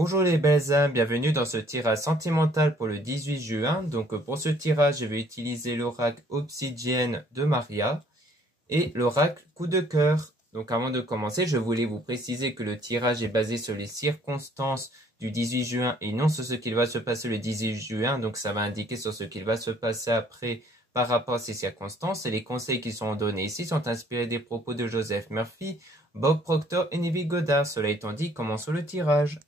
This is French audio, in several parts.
Bonjour les belles âmes, bienvenue dans ce tirage sentimental pour le 18 juin. Donc pour ce tirage, je vais utiliser l'oracle Obsidienne de Maria et l'oracle Coup de cœur. Donc avant de commencer, je voulais vous préciser que le tirage est basé sur les circonstances du 18 juin et non sur ce qu'il va se passer le 18 juin. Donc ça va indiquer sur ce qu'il va se passer après par rapport à ces circonstances. Et les conseils qui sont donnés ici sont inspirés des propos de Joseph Murphy, Bob Proctor et Neville Goddard. Cela étant dit, commençons le tirage.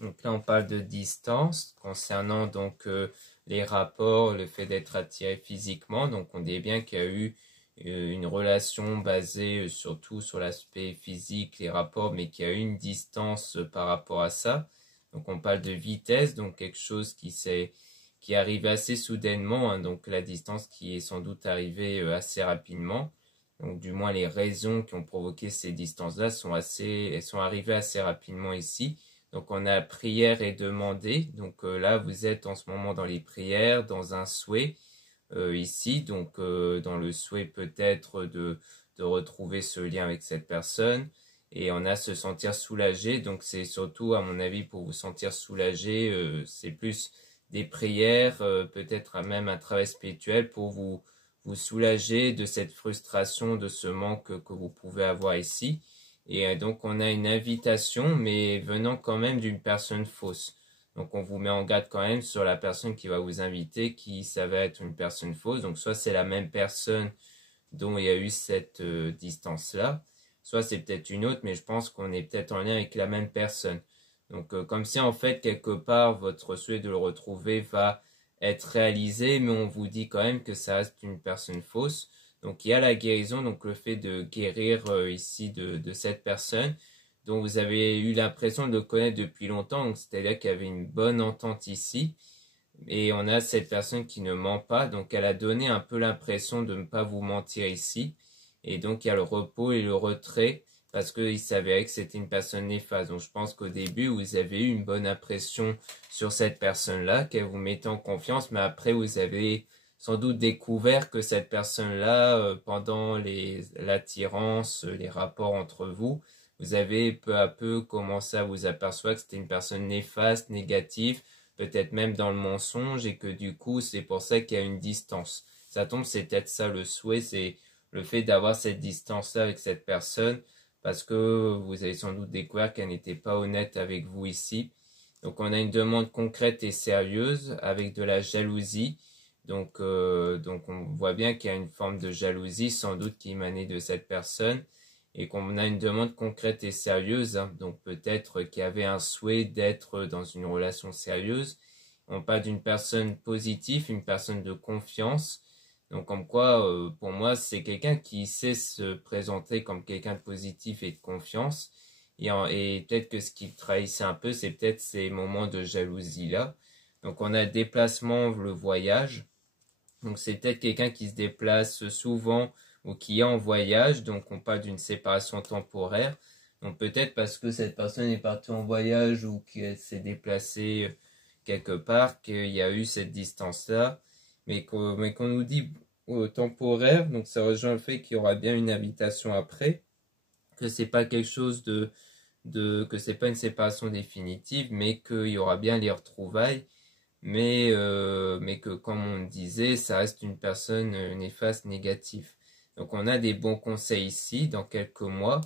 Donc là, on parle de distance concernant donc les rapports, le fait d'être attiré physiquement. Donc on dit bien qu'il y a eu une relation basée surtout sur l'aspect physique, les rapports, mais qu'il y a eu une distance par rapport à ça. Donc on parle de vitesse, donc quelque chose qui arrive assez soudainement, hein, donc la distance qui est sans doute arrivée assez rapidement. Donc du moins les raisons qui ont provoqué ces distances-là elles sont arrivées assez rapidement ici. Donc on a prière et demander. Donc là vous êtes en ce moment dans les prières, dans un souhait ici. Donc dans le souhait peut-être de retrouver ce lien avec cette personne. Et on a se sentir soulagé. Donc c'est surtout à mon avis pour vous sentir soulagé. C'est plus des prières, peut-être même un travail spirituel pour vous soulager de cette frustration, de ce manque que vous pouvez avoir ici. Et donc on a une invitation, mais venant quand même d'une personne fausse. Donc on vous met en garde quand même sur la personne qui va vous inviter, qui s'avère être une personne fausse. Donc soit c'est la même personne dont il y a eu cette distance-là, soit c'est peut-être une autre, mais je pense qu'on est peut-être en lien avec la même personne. Donc comme si en fait quelque part votre souhait de le retrouver va être réalisé, mais on vous dit quand même que ça reste une personne fausse. Donc il y a la guérison, donc le fait de guérir ici de cette personne dont vous avez eu l'impression de le connaître depuis longtemps, c'est-à-dire qu'il y avait une bonne entente ici. Et on a cette personne qui ne ment pas, donc elle a donné un peu l'impression de ne pas vous mentir ici. Et donc il y a le repos et le retrait, parce qu'il s'avérait que c'était une personne néfaste. Donc je pense qu'au début, vous avez eu une bonne impression sur cette personne-là, qu'elle vous mettait en confiance, mais après vous avez sans doute découvert que cette personne-là, pendant l'attirance, les rapports entre vous, vous avez peu à peu commencé à vous apercevoir que c'était une personne néfaste, négative, peut-être même dans le mensonge, et que du coup, c'est pour ça qu'il y a une distance. Ça tombe, c'est peut-être ça le souhait, c'est le fait d'avoir cette distance-là avec cette personne, parce que vous avez sans doute découvert qu'elle n'était pas honnête avec vous ici. Donc on a une demande concrète et sérieuse, avec de la jalousie. Donc on voit bien qu'il y a une forme de jalousie, sans doute qui émanait de cette personne, et qu'on a une demande concrète et sérieuse, hein. Donc peut-être qu'il y avait un souhait d'être dans une relation sérieuse. On parle d'une personne positive, une personne de confiance. Donc comme quoi, pour moi, c'est quelqu'un qui sait se présenter comme quelqu'un de positif et de confiance. Et peut-être que ce qui le trahissait un peu, c'est peut-être ces moments de jalousie-là. Donc on a le déplacement, le voyage. Donc c'est peut-être quelqu'un qui se déplace souvent ou qui est en voyage, donc on parle d'une séparation temporaire. Donc peut-être parce que cette personne est partie en voyage ou qu'elle s'est déplacée quelque part, qu'il y a eu cette distance-là, mais qu'on nous dit temporaire, donc ça rejoint le fait qu'il y aura bien une invitation après, que c'est pas quelque chose que c'est pas une séparation définitive, mais qu'il y aura bien les retrouvailles. Mais que comme on disait, ça reste une personne néfaste, négative. Donc on a des bons conseils ici dans quelques mois,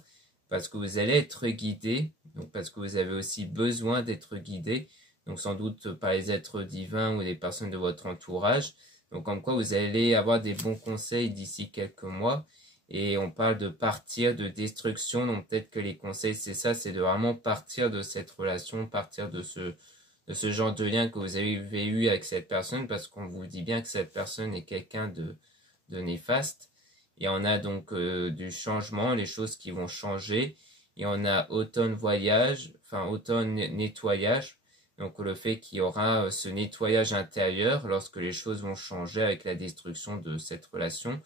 parce que vous allez être guidé, donc parce que vous avez aussi besoin d'être guidé. donc sans doute par les êtres divins ou des personnes de votre entourage. Donc comme quoi vous allez avoir des bons conseils d'ici quelques mois. Et on parle de partir, de destruction, donc peut-être que les conseils c'est ça, c'est de vraiment partir de cette relation, partir de ce genre de lien que vous avez eu avec cette personne, parce qu'on vous dit bien que cette personne est quelqu'un de néfaste. Et on a donc du changement, les choses qui vont changer. Et on a automne voyage, enfin automne nettoyage. Donc le fait qu'il y aura ce nettoyage intérieur lorsque les choses vont changer avec la destruction de cette relation.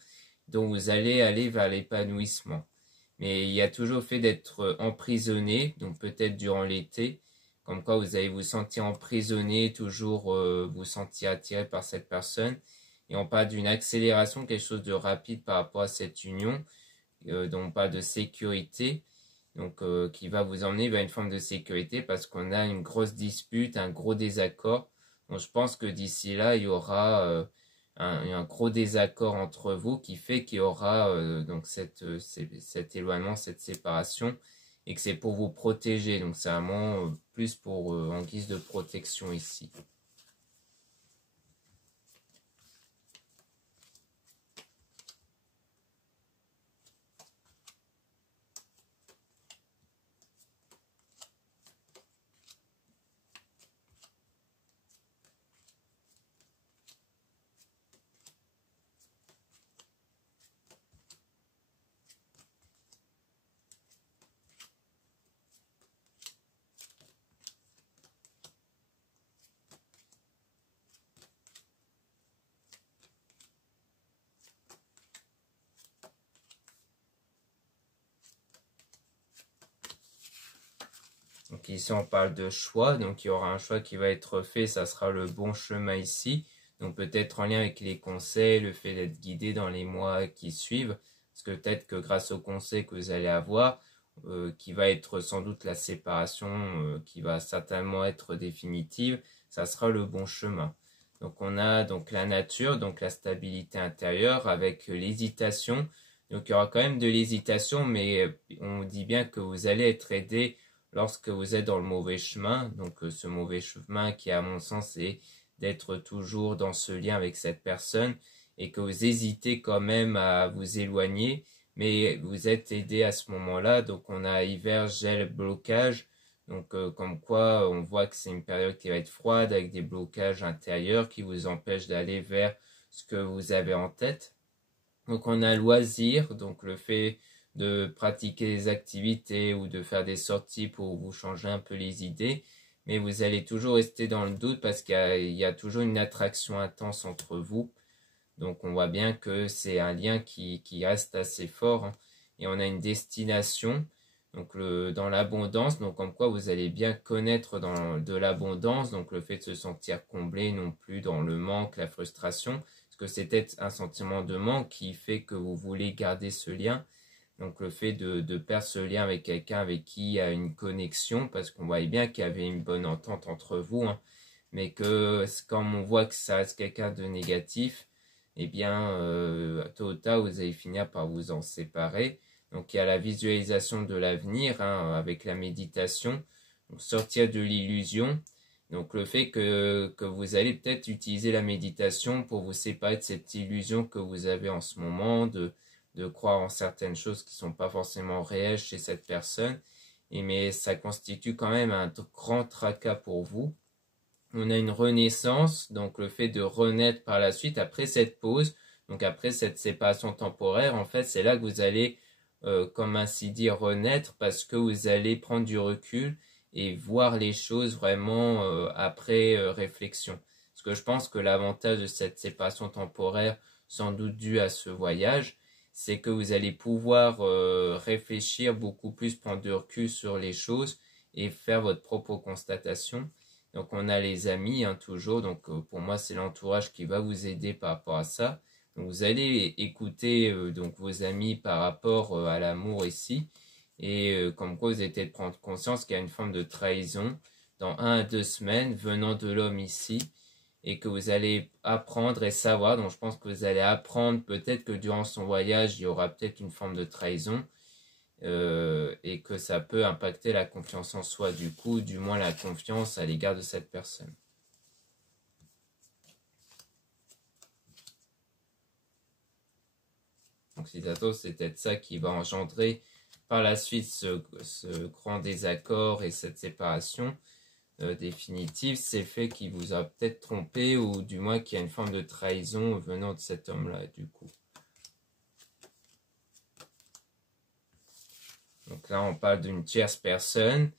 Donc vous allez aller vers l'épanouissement. Mais il y a toujours le fait d'être emprisonné, donc peut-être durant l'été, comme quoi vous allez vous sentir emprisonné, toujours vous sentir attiré par cette personne. Et on parle d'une accélération, quelque chose de rapide par rapport à cette union, dont on parle de sécurité, donc qui va vous emmener vers une forme de sécurité parce qu'on a une grosse dispute, un gros désaccord. Donc je pense que d'ici là, il y aura un gros désaccord entre vous qui fait qu'il y aura donc cet éloignement, cette séparation, et que c'est pour vous protéger. Donc c'est vraiment plus pour en guise de protection ici. Donc ici on parle de choix, donc il y aura un choix qui va être fait, ça sera le bon chemin ici. Donc peut-être en lien avec les conseils, le fait d'être guidé dans les mois qui suivent, parce que peut-être que grâce aux conseils que vous allez avoir, qui va être sans doute la séparation, qui va certainement être définitive, ça sera le bon chemin. Donc on a donc la nature, donc la stabilité intérieure avec l'hésitation. Donc il y aura quand même de l'hésitation, mais on dit bien que vous allez être aidé lorsque vous êtes dans le mauvais chemin. Donc ce mauvais chemin qui à mon sens est d'être toujours dans ce lien avec cette personne et que vous hésitez quand même à vous éloigner, mais vous êtes aidé à ce moment-là. Donc on a hiver, gel, blocage. Donc comme quoi on voit que c'est une période qui va être froide avec des blocages intérieurs qui vous empêchent d'aller vers ce que vous avez en tête. Donc on a loisir, donc le fait de pratiquer des activités ou de faire des sorties pour vous changer un peu les idées, mais vous allez toujours rester dans le doute parce qu'il y a toujours une attraction intense entre vous. Donc on voit bien que c'est un lien qui reste assez fort, hein. Et on a une destination, donc dans l'abondance, donc comme quoi vous allez bien connaître de l'abondance, donc le fait de se sentir comblé, non plus dans le manque, la frustration, parce que c'est peut-être un sentiment de manque qui fait que vous voulez garder ce lien. Donc le fait de perdre ce lien avec quelqu'un avec qui il y a une connexion, parce qu'on voyait bien qu'il y avait une bonne entente entre vous, hein, mais que comme on voit que ça reste quelqu'un de négatif, eh bien, tôt ou tard, vous allez finir par vous en séparer. Donc il y a la visualisation de l'avenir, hein, avec la méditation, donc sortir de l'illusion. Donc le fait que vous allez peut-être utiliser la méditation pour vous séparer de cette illusion que vous avez en ce moment, de croire en certaines choses qui ne sont pas forcément réelles chez cette personne. Mais ça constitue quand même un grand tracas pour vous. On a une renaissance, donc le fait de renaître par la suite après cette pause, donc après cette séparation temporaire, en fait, c'est là que vous allez, comme ainsi dire, renaître parce que vous allez prendre du recul et voir les choses vraiment après réflexion. Parce que je pense que l'avantage de cette séparation temporaire, sans doute due à ce voyage, c'est que vous allez pouvoir réfléchir beaucoup plus, prendre du recul sur les choses et faire votre propre constatation. Donc on a les amis, hein, toujours, donc pour moi c'est l'entourage qui va vous aider par rapport à ça. Donc vous allez écouter donc vos amis par rapport à l'amour ici, et comme quoi vous allez peut-être prendre conscience qu'il y a une forme de trahison dans 1 à 2 semaines venant de l'homme ici, et que vous allez apprendre et savoir. Donc je pense que vous allez apprendre peut-être que durant son voyage il y aura peut-être une forme de trahison, et que ça peut impacter la confiance en soi, du coup, du moins la confiance à l'égard de cette personne. Donc si ça se trouve, c'est peut-être ça qui va engendrer par la suite ce grand désaccord et cette séparation définitive, c'est le fait qu'il vous a peut-être trompé ou du moins qu'il y a une forme de trahison venant de cet homme-là, du coup. Donc là, on parle d'une tierce personne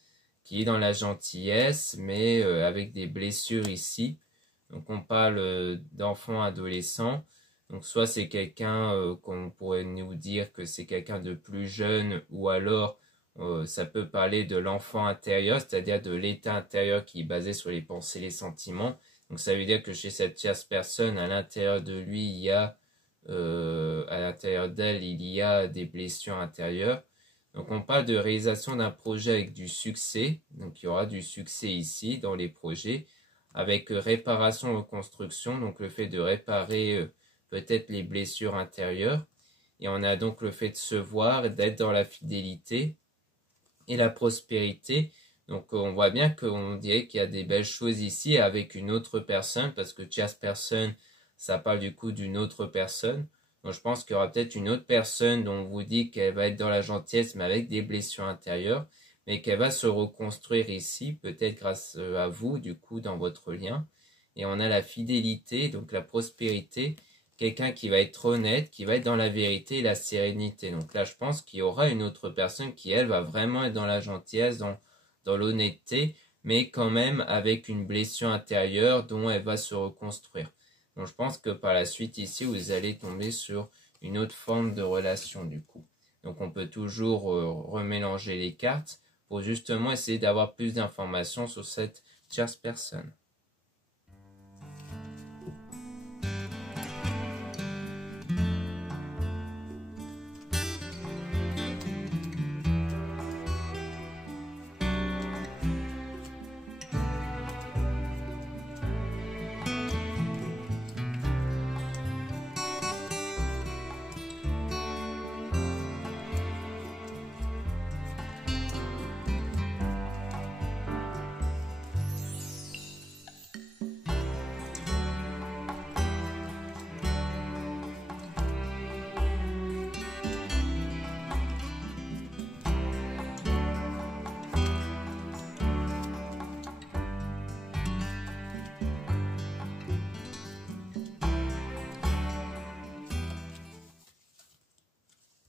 qui est dans la gentillesse, mais avec des blessures ici. Donc on parle d'enfants adolescents. Donc soit c'est quelqu'un qu'on pourrait nous dire que c'est quelqu'un de plus jeune, ou alors ça peut parler de l'enfant intérieur, c'est-à-dire de l'état intérieur qui est basé sur les pensées et les sentiments. Donc ça veut dire que chez cette tierce personne, à l'intérieur de lui, il y a, à l'intérieur d'elle, il y a des blessures intérieures. Donc on parle de réalisation d'un projet avec du succès. Donc il y aura du succès ici dans les projets, avec réparation, reconstruction, donc le fait de réparer peut-être les blessures intérieures. Et on a donc le fait de se voir, d'être dans la fidélité et la prospérité. Donc on voit bien qu'on dirait qu'il y a des belles choses ici avec une autre personne, parce que tierce personne, ça parle du coup d'une autre personne. Donc je pense qu'il y aura peut-être une autre personne dont on vous dit qu'elle va être dans la gentillesse, mais avec des blessures intérieures, mais qu'elle va se reconstruire ici, peut-être grâce à vous, du coup, dans votre lien. Et on a la fidélité, donc la prospérité, quelqu'un qui va être honnête, qui va être dans la vérité et la sérénité. Donc là, je pense qu'il y aura une autre personne qui, elle, va vraiment être dans la gentillesse, dans l'honnêteté, mais quand même avec une blessure intérieure dont elle va se reconstruire. Donc je pense que par la suite ici, vous allez tomber sur une autre forme de relation du coup. Donc on peut toujours remélanger les cartes pour justement essayer d'avoir plus d'informations sur cette tierce personne.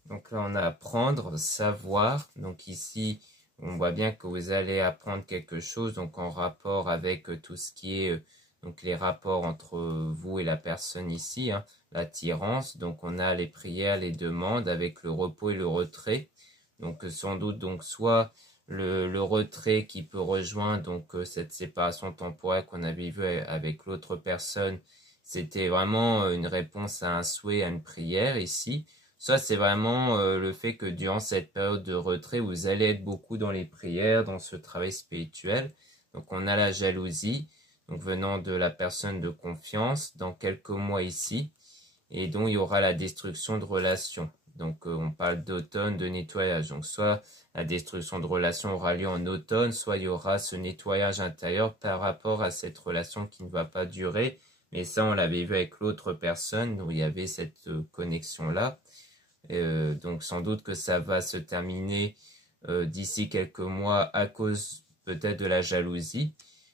Donc là, on a apprendre, savoir. Donc ici, on voit bien que vous allez apprendre quelque chose, donc en rapport avec tout ce qui est donc les rapports entre vous et la personne ici, hein, l'attirance. Donc on a les prières, les demandes avec le repos et le retrait. Donc sans doute donc soit le retrait qui peut rejoindre donc cette séparation temporaire qu'on avait vue avec l'autre personne. C'était vraiment une réponse à un souhait, à une prière ici. Ça, c'est vraiment le fait que durant cette période de retrait, vous allez être beaucoup dans les prières, dans ce travail spirituel. Donc, on a la jalousie, donc venant de la personne de confiance, dans quelques mois ici, et dont il y aura la destruction de relations. Donc, on parle d'automne, de nettoyage. Donc, soit la destruction de relations aura lieu en automne, soit il y aura ce nettoyage intérieur par rapport à cette relation qui ne va pas durer. Mais ça, on l'avait vu avec l'autre personne, où il y avait cette connexion-là. Donc sans doute que ça va se terminer d'ici quelques mois à cause peut-être de la jalousie.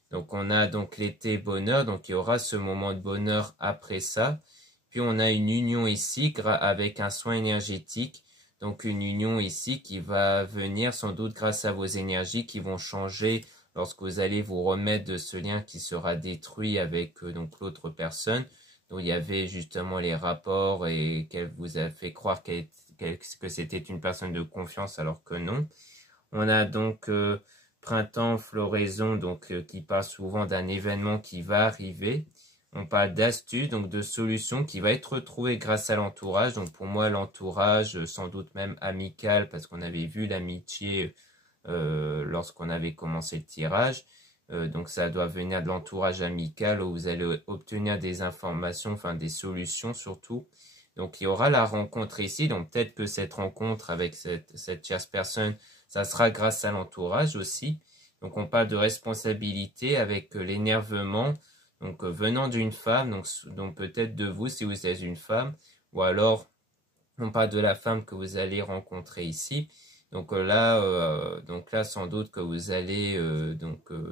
Donc on a donc l'été bonheur, donc il y aura ce moment de bonheur après ça. Puis on a une union ici avec un soin énergétique. Donc une union ici qui va venir sans doute grâce à vos énergies qui vont changer lorsque vous allez vous remettre de ce lien qui sera détruit avec donc l'autre personne. Donc il y avait justement les rapports et qu'elle vous a fait croire que c'était une personne de confiance alors que non. On a donc printemps, floraison, donc qui parle souvent d'un événement qui va arriver. On parle d'astuces, donc de solutions qui va être retrouvée grâce à l'entourage. Donc pour moi, l'entourage, sans doute même amical, parce qu'on avait vu l'amitié lorsqu'on avait commencé le tirage. Donc ça doit venir de l'entourage amical où vous allez obtenir des informations, enfin des solutions surtout, Donc il y aura la rencontre ici, donc peut-être que cette rencontre avec cette tierce personne, ça sera grâce à l'entourage aussi. Donc on parle de responsabilité avec l'énervement, donc venant d'une femme, donc peut-être de vous si vous êtes une femme, ou alors on parle de la femme que vous allez rencontrer ici. Donc là, sans doute que vous allez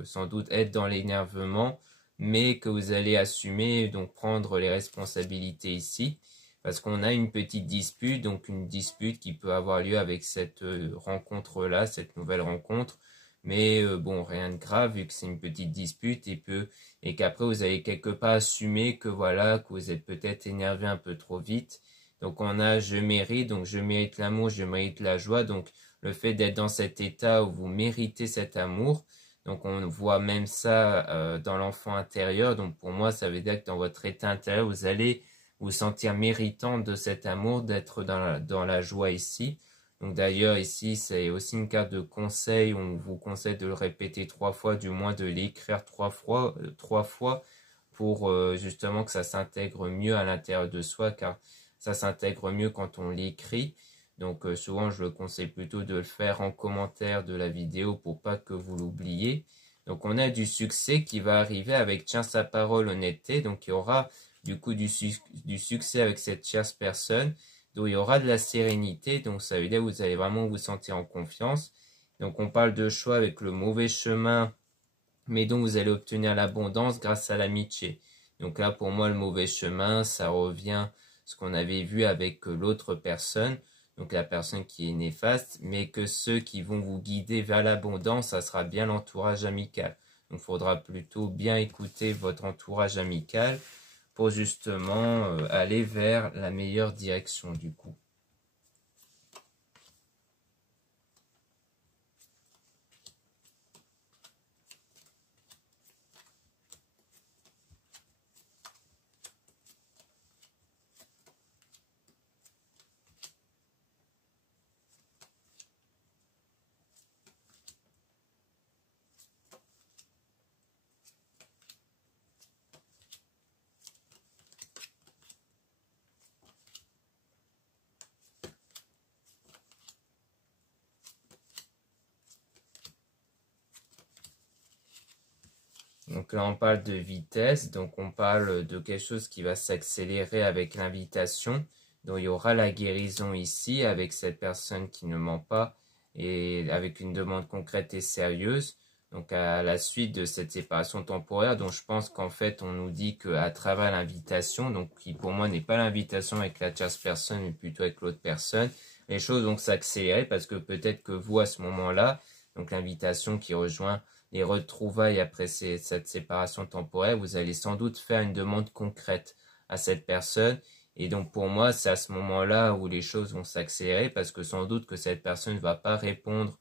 sans doute être dans l'énervement, mais que vous allez assumer, donc prendre les responsabilités ici, parce qu'on a une petite dispute, donc une dispute qui peut avoir lieu avec cette rencontre-là, cette nouvelle rencontre. Mais bon, rien de grave vu que c'est une petite dispute et qu'après vous avez quelque part assumé que voilà, que vous êtes peut-être énervé un peu trop vite. Donc on a je mérite, donc je mérite l'amour, je mérite la joie. Donc le fait d'être dans cet état où vous méritez cet amour, donc on voit même ça dans l'enfant intérieur. Donc pour moi, ça veut dire que dans votre état intérieur, vous allez vous sentir méritant de cet amour, d'être dans la joie ici. Donc d'ailleurs ici, c'est aussi une carte de conseil. On vous conseille de le répéter 3 fois, du moins de l'écrire 3 fois pour justement que ça s'intègre mieux à l'intérieur de soi, car ça s'intègre mieux quand on l'écrit. Donc souvent je le conseille plutôt de le faire en commentaire de la vidéo pour pas que vous l'oubliez. Donc on a du succès qui va arriver avec tiens sa parole, honnêteté. Donc il y aura du coup du succès avec cette tierce personne. Donc il y aura de la sérénité. Donc ça veut dire que vous allez vraiment vous sentir en confiance. Donc on parle de choix avec le mauvais chemin, mais dont vous allez obtenir l'abondance grâce à l'amitié. Donc là pour moi le mauvais chemin, ça revient ce qu'on avait vu avec l'autre personne, donc la personne qui est néfaste, mais que ceux qui vont vous guider vers l'abondance, ça sera bien l'entourage amical. Donc il faudra plutôt bien écouter votre entourage amical pour justement aller vers la meilleure direction du coup. Donc là, on parle de vitesse, donc on parle de quelque chose qui va s'accélérer avec l'invitation. Donc il y aura la guérison ici avec cette personne qui ne ment pas et avec une demande concrète et sérieuse. Donc à la suite de cette séparation temporaire, donc je pense qu'en fait on nous dit qu'à travers l'invitation, donc qui pour moi n'est pas l'invitation avec la tierce personne mais plutôt avec l'autre personne, les choses vont s'accélérer parce que peut-être que vous à ce moment-là, donc l'invitation qui rejoint les retrouvailles après cette séparation temporaire, vous allez sans doute faire une demande concrète à cette personne. Et donc pour moi, c'est à ce moment-là où les choses vont s'accélérer parce que sans doute que cette personne ne va pas répondre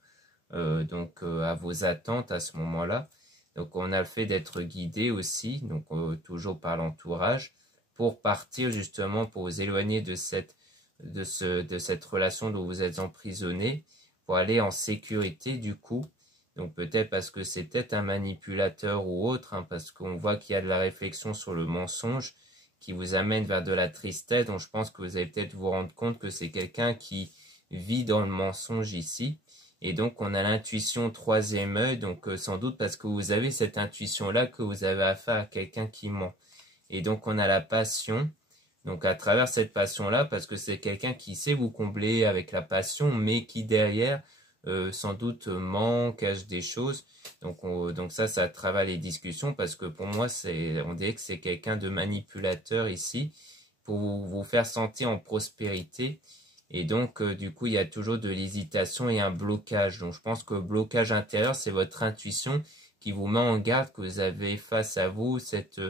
à vos attentes à ce moment-là. Donc on a le fait d'être guidé aussi, donc toujours par l'entourage, pour partir justement, pour vous éloigner de cette relation dont vous êtes emprisonné, pour aller en sécurité du coup. Donc peut-être parce que c'est peut-être un manipulateur ou autre, hein, parce qu'on voit qu'il y a de la réflexion sur le mensonge qui vous amène vers de la tristesse. Donc je pense que vous allez peut-être vous rendre compte que c'est quelqu'un qui vit dans le mensonge ici. Et donc on a l'intuition troisième œil, donc sans doute parce que vous avez cette intuition-là que vous avez affaire à quelqu'un qui ment. Et donc on a la passion. Donc à travers cette passion-là, parce que c'est quelqu'un qui sait vous combler avec la passion, mais qui derrière sans doute ment, cache des choses. Donc ça à travers les discussions, parce que pour moi, on dirait que c'est quelqu'un de manipulateur ici, pour vous faire sentir en prospérité. Et donc, du coup, il y a toujours de l'hésitation et un blocage. Donc je pense que le blocage intérieur, c'est votre intuition qui vous met en garde que vous avez face à vous cette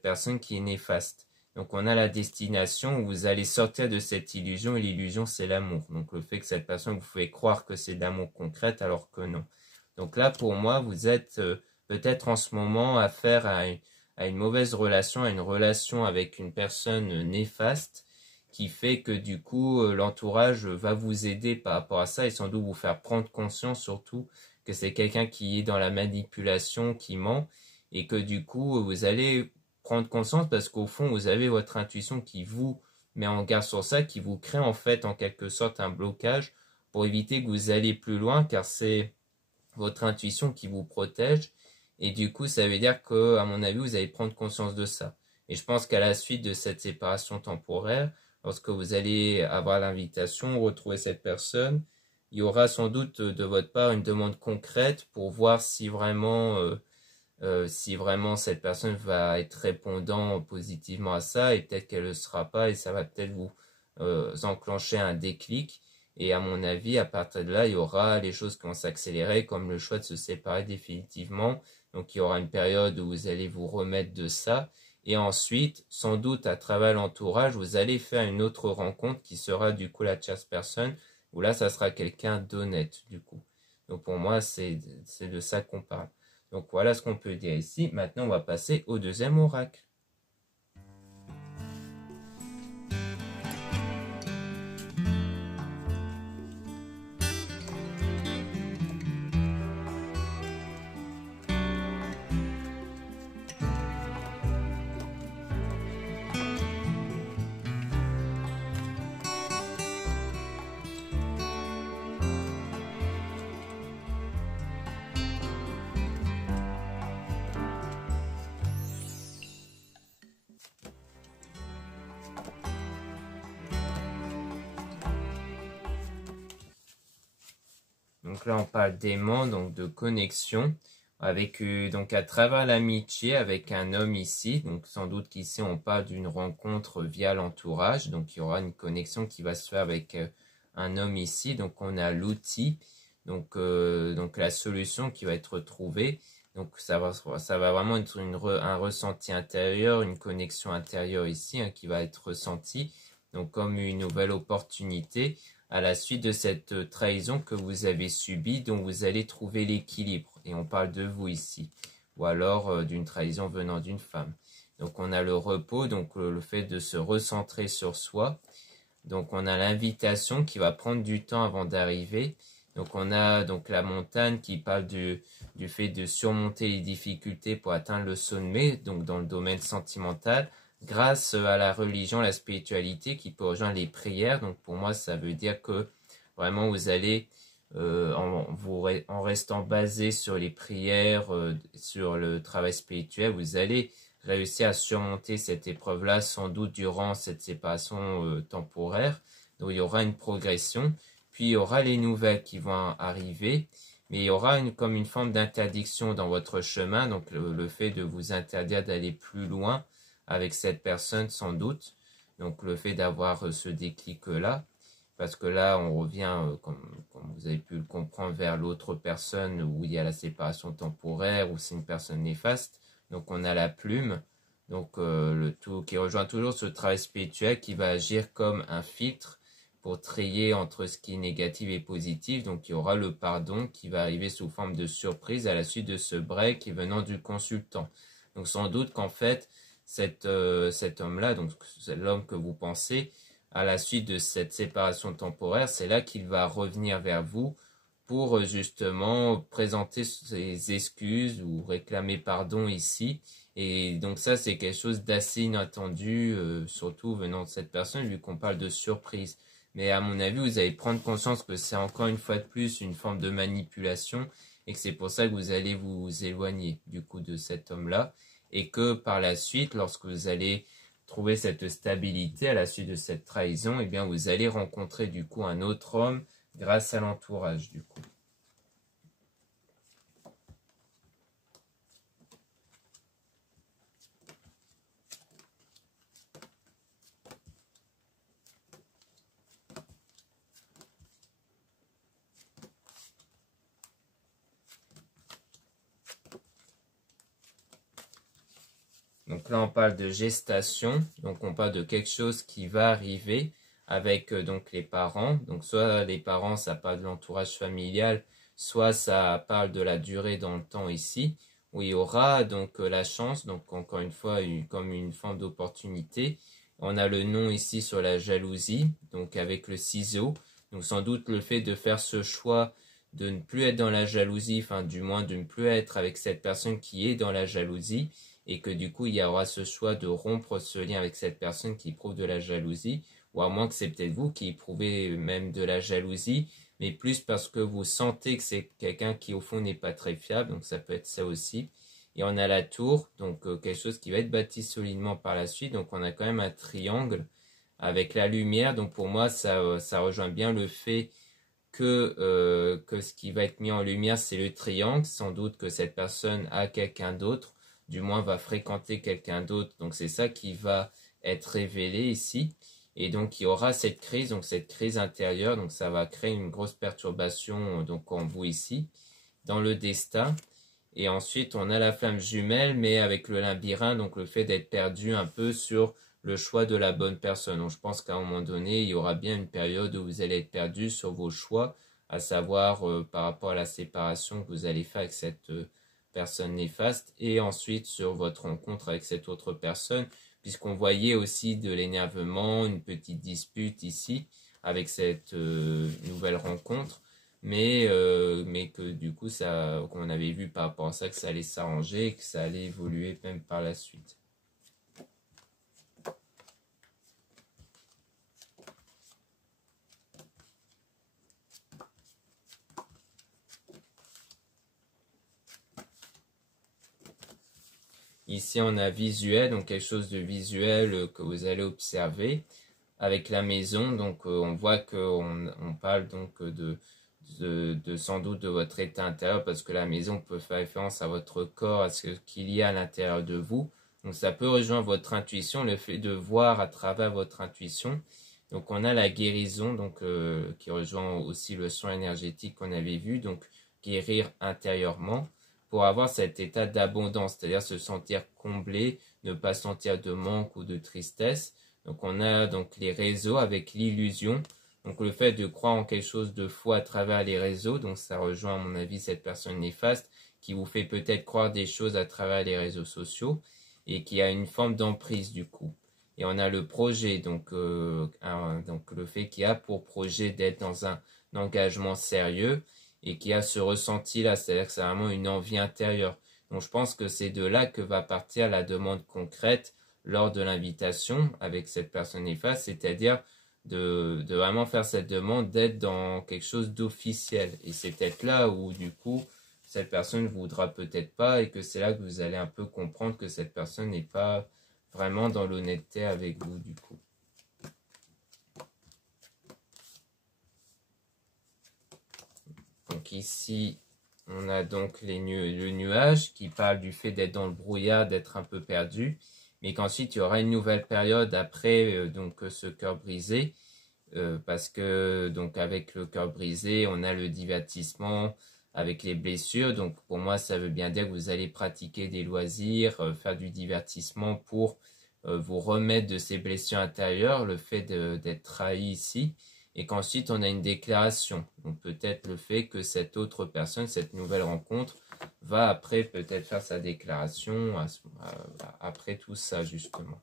personne qui est néfaste. Donc on a la destination où vous allez sortir de cette illusion et l'illusion c'est l'amour. Donc le fait que cette personne vous fait croire que c'est de l'amour concret alors que non. Donc là pour moi vous êtes peut-être en ce moment affaire à une mauvaise relation, à une relation avec une personne néfaste qui fait que du coup l'entourage va vous aider par rapport à ça et sans doute vous faire prendre conscience surtout que c'est quelqu'un qui est dans la manipulation, qui ment et que du coup vous allez prendre conscience parce qu'au fond, vous avez votre intuition qui vous met en garde sur ça, qui vous crée en fait en quelque sorte un blocage pour éviter que vous alliez plus loin, car c'est votre intuition qui vous protège. Et du coup, ça veut dire que, à mon avis, vous allez prendre conscience de ça. Et je pense qu'à la suite de cette séparation temporaire, lorsque vous allez avoir l'invitation, retrouver cette personne, il y aura sans doute de votre part une demande concrète pour voir si vraiment cette personne va être répondant positivement à ça, et peut-être qu'elle ne le sera pas, et ça va peut-être vous enclencher un déclic. Et à mon avis, à partir de là, il y aura les choses qui vont s'accélérer, comme le choix de se séparer définitivement. Donc il y aura une période où vous allez vous remettre de ça. Et ensuite, sans doute à travers l'entourage, vous allez faire une autre rencontre qui sera du coup la tierce personne, où là, ça sera quelqu'un d'honnête du coup. Donc pour moi, c'est de ça qu'on parle. Donc voilà ce qu'on peut dire ici. Maintenant, on va passer au deuxième oracle. Donc là, on parle d'aimant, donc de connexion, avec donc à travers l'amitié avec un homme ici. Donc sans doute qu'ici, on parle d'une rencontre via l'entourage. Donc il y aura une connexion qui va se faire avec un homme ici. Donc on a l'outil, donc la solution qui va être trouvée. Donc ça va vraiment être un ressenti intérieur, une connexion intérieure ici qui va être ressentie. Donc comme une nouvelle opportunité à la suite de cette trahison que vous avez subie, dont vous allez trouver l'équilibre. Et on parle de vous ici. Ou alors d'une trahison venant d'une femme. Donc on a le repos, donc le fait de se recentrer sur soi. Donc on a l'invitation qui va prendre du temps avant d'arriver. Donc on a donc la montagne qui parle du fait de surmonter les difficultés pour atteindre le sommet, donc dans le domaine sentimental, grâce à la religion, la spiritualité qui peut rejoindre les prières. Donc pour moi, ça veut dire que vraiment vous allez, en restant basé sur les prières, sur le travail spirituel, vous allez réussir à surmonter cette épreuve-là, sans doute durant cette séparation temporaire. Donc il y aura une progression, puis il y aura les nouvelles qui vont arriver, mais il y aura comme une forme d'interdiction dans votre chemin, donc le fait de vous interdire d'aller plus loin avec cette personne sans doute, donc le fait d'avoir ce déclic-là, parce que là on revient, comme vous avez pu le comprendre, vers l'autre personne où il y a la séparation temporaire, où c'est une personne néfaste. Donc on a la plume, donc le tout qui rejoint toujours ce travail spirituel qui va agir comme un filtre pour trier entre ce qui est négatif et positif. Donc il y aura le pardon qui va arriver sous forme de surprise à la suite de ce break venant du consultant. Donc sans doute qu'en fait cet homme-là, donc c'est l'homme que vous pensez, à la suite de cette séparation temporaire, c'est là qu'il va revenir vers vous pour justement présenter ses excuses ou réclamer pardon ici. Et donc ça, c'est quelque chose d'assez inattendu, surtout venant de cette personne, vu qu'on parle de surprise. Mais à mon avis, vous allez prendre conscience que c'est encore une fois de plus une forme de manipulation et que c'est pour ça que vous allez vous éloigner du coup de cet homme-là. Et que par la suite, lorsque vous allez trouver cette stabilité à la suite de cette trahison, eh bien vous allez rencontrer du coup un autre homme grâce à l'entourage du coup. Donc là, on parle de gestation, donc on parle de quelque chose qui va arriver avec donc les parents. Donc soit les parents, ça parle de l'entourage familial, soit ça parle de la durée dans le temps ici, où il y aura donc la chance, donc encore une fois, comme une forme d'opportunité. On a le nom ici sur la jalousie, donc avec le ciseau. Donc sans doute le fait de faire ce choix de ne plus être dans la jalousie, enfin du moins de ne plus être avec cette personne qui est dans la jalousie, et que du coup il y aura ce choix de rompre ce lien avec cette personne qui éprouve de la jalousie, ou à moins que c'est peut-être vous qui éprouvez même de la jalousie, mais plus parce que vous sentez que c'est quelqu'un qui au fond n'est pas très fiable, donc ça peut être ça aussi. Et on a la tour, donc quelque chose qui va être bâti solidement par la suite, donc on a quand même un triangle avec la lumière, donc pour moi ça rejoint bien le fait que ce qui va être mis en lumière c'est le triangle, sans doute que cette personne a quelqu'un d'autre, du moins va fréquenter quelqu'un d'autre, donc c'est ça qui va être révélé ici. Et donc il y aura cette crise, donc cette crise intérieure, donc ça va créer une grosse perturbation donc en vous ici, dans le destin. Et ensuite on a la flamme jumelle, mais avec le labyrinthe, donc le fait d'être perdu un peu sur le choix de la bonne personne. Donc je pense qu'à un moment donné, il y aura bien une période où vous allez être perdu sur vos choix, à savoir par rapport à la séparation que vous allez faire avec cette personne néfaste, et ensuite sur votre rencontre avec cette autre personne, puisqu'on voyait aussi de l'énervement, une petite dispute ici avec cette nouvelle rencontre, mais que du coup, ça, qu'on avait vu par rapport à ça, que ça allait s'arranger et que ça allait évoluer même par la suite. Ici, on a visuel, donc quelque chose de visuel que vous allez observer avec la maison. Donc, on voit qu'on parle donc de sans doute de votre état intérieur, parce que la maison peut faire référence à votre corps, à ce qu'il y a à l'intérieur de vous. Donc, ça peut rejoindre votre intuition, le fait de voir à travers votre intuition. Donc, on a la guérison, donc qui rejoint aussi le soin énergétique qu'on avait vu, donc guérir intérieurement, pour avoir cet état d'abondance, c'est-à-dire se sentir comblé, ne pas sentir de manque ou de tristesse. Donc on a donc les réseaux avec l'illusion, donc le fait de croire en quelque chose de faux à travers les réseaux, donc ça rejoint à mon avis cette personne néfaste qui vous fait peut-être croire des choses à travers les réseaux sociaux et qui a une forme d'emprise du coup. Et on a le projet, donc le fait qu'il a pour projet d'être dans un engagement sérieux, et qui a ce ressenti-là, c'est-à-dire que c'est vraiment une envie intérieure. Donc je pense que c'est de là que va partir la demande concrète lors de l'invitation avec cette personne néfaste, c'est-à-dire de vraiment faire cette demande d'être dans quelque chose d'officiel. Et c'est peut-être là où du coup cette personne ne voudra peut-être pas, et que c'est là que vous allez un peu comprendre que cette personne n'est pas vraiment dans l'honnêteté avec vous du coup. Donc ici, on a donc le nuage qui parle du fait d'être dans le brouillard, d'être un peu perdu, mais qu'ensuite il y aura une nouvelle période après donc ce cœur brisé, parce que donc avec le cœur brisé, on a le divertissement avec les blessures. Donc pour moi, ça veut bien dire que vous allez pratiquer des loisirs, faire du divertissement pour vous remettre de ces blessures intérieures, le fait d'être trahi ici. Et qu'ensuite on a une déclaration, donc peut-être le fait que cette autre personne, cette nouvelle rencontre, va après peut-être faire sa déclaration après tout ça justement.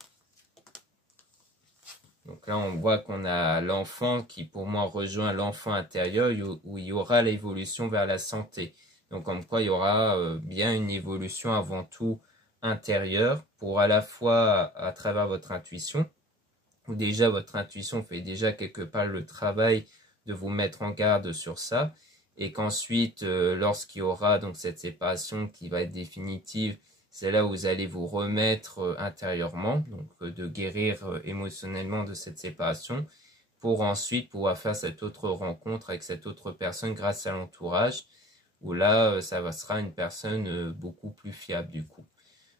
Donc là on voit qu'on a l'enfant qui pour moi rejoint l'enfant intérieur, où il y aura l'évolution vers la santé. Donc comme quoi il y aura bien une évolution avant tout intérieure, pour à la fois à travers votre intuition, où déjà votre intuition fait déjà quelque part le travail de vous mettre en garde sur ça, et qu'ensuite lorsqu'il y aura donc cette séparation qui va être définitive, c'est là où vous allez vous remettre intérieurement, donc de guérir émotionnellement de cette séparation, pour ensuite pouvoir faire cette autre rencontre avec cette autre personne grâce à l'entourage, où là ça sera une personne beaucoup plus fiable du coup.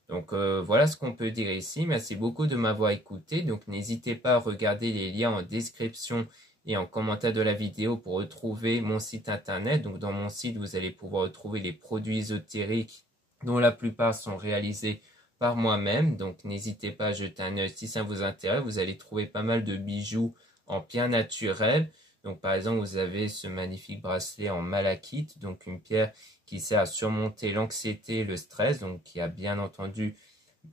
Donc voilà ce qu'on peut dire ici. Merci beaucoup de m'avoir écouté. Donc n'hésitez pas à regarder les liens en description et en commentaire de la vidéo pour retrouver mon site internet. Donc dans mon site, vous allez pouvoir retrouver les produits ésotériques dont la plupart sont réalisés par moi-même. Donc n'hésitez pas à jeter un œil si ça vous intéresse. Vous allez trouver pas mal de bijoux en pierre naturelle. Donc par exemple, vous avez ce magnifique bracelet en malachite, donc une pierre qui sert à surmonter l'anxiété et le stress, donc qui a bien entendu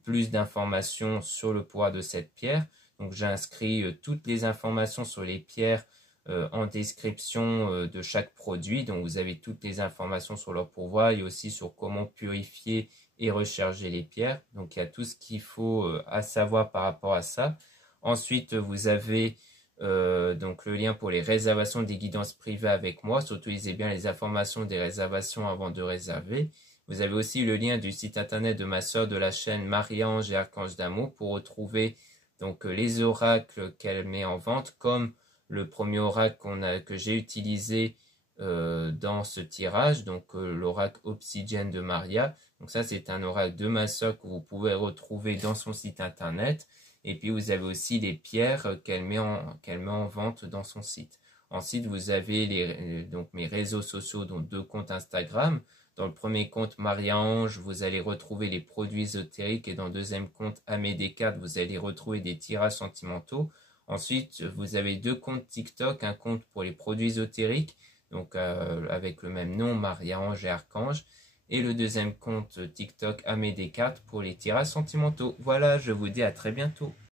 plus d'informations sur le pouvoir de cette pierre. Donc j'ai inscrit toutes les informations sur les pierres en description de chaque produit. Donc vous avez toutes les informations sur leur pouvoir et aussi sur comment purifier et recharger les pierres. Donc il y a tout ce qu'il faut à savoir par rapport à ça. Ensuite, vous avez donc le lien pour les réservations des guidances privées avec moi. Surtout, utilisez bien les informations des réservations avant de réserver. Vous avez aussi le lien du site internet de ma sœur de la chaîne Marie-Ange et Archange d'amour pour retrouver donc les oracles qu'elle met en vente, comme le premier oracle que j'ai utilisé dans ce tirage, donc l'oracle Obsidienne de Maria. Donc ça, c'est un oracle de ma sœur que vous pouvez retrouver dans son site internet. Et puis vous avez aussi les pierres qu'elle met en vente dans son site. Ensuite, vous avez donc mes réseaux sociaux, donc 2 comptes Instagram. Dans le premier compte Maria-Ange, vous allez retrouver les produits ésotériques et dans le deuxième compte Amé Descartes, vous allez retrouver des tirages sentimentaux. Ensuite, vous avez 2 comptes TikTok, un compte pour les produits ésotériques, donc avec le même nom, Maria-Ange et Archange, et le deuxième compte TikTok Amé Descartes pour les tirages sentimentaux. Voilà, je vous dis à très bientôt.